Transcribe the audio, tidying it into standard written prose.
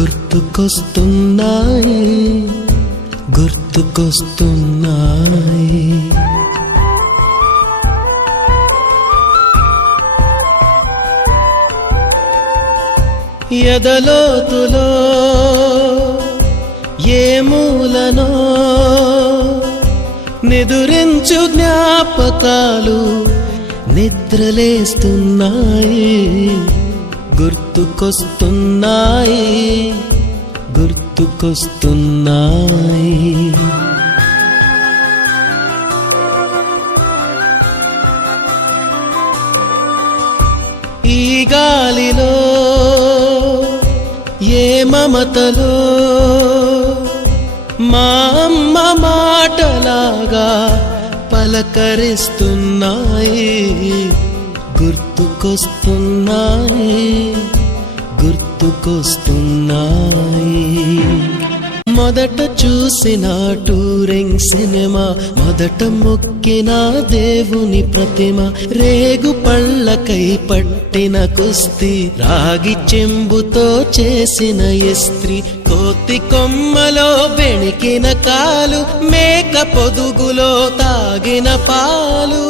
గుర్తుకొస్తున్నాయి గుర్తుకొస్తున్నాయి. ఎదలోతులో ఏ మూలనో నిదురించు జ్ఞాపకాలు నిద్రలేస్తున్నాయి గుర్తుకొస్తున్నాయి గుర్తుకొస్తున్నాయి. ఈ గాలిలో ఏ మమతలో మా అమ్మ మాటలాగా పలకరిస్తున్నాయి గుర్తుకొస్తున్నాయి గుర్తుకొస్తున్నాయి. మొదట చూసిన టూరింగ్ సినిమా, మొదట మొక్కిన దేవుని ప్రతిమ, రేగు పళ్ళకై పట్టిన కుస్తీ, రాగి చెంబుతో చేసిన ఇస్త్రీ, కోతి కొమ్మలో బెణికిన కాలు, మేక పొదుగులో తాగిన పాలు,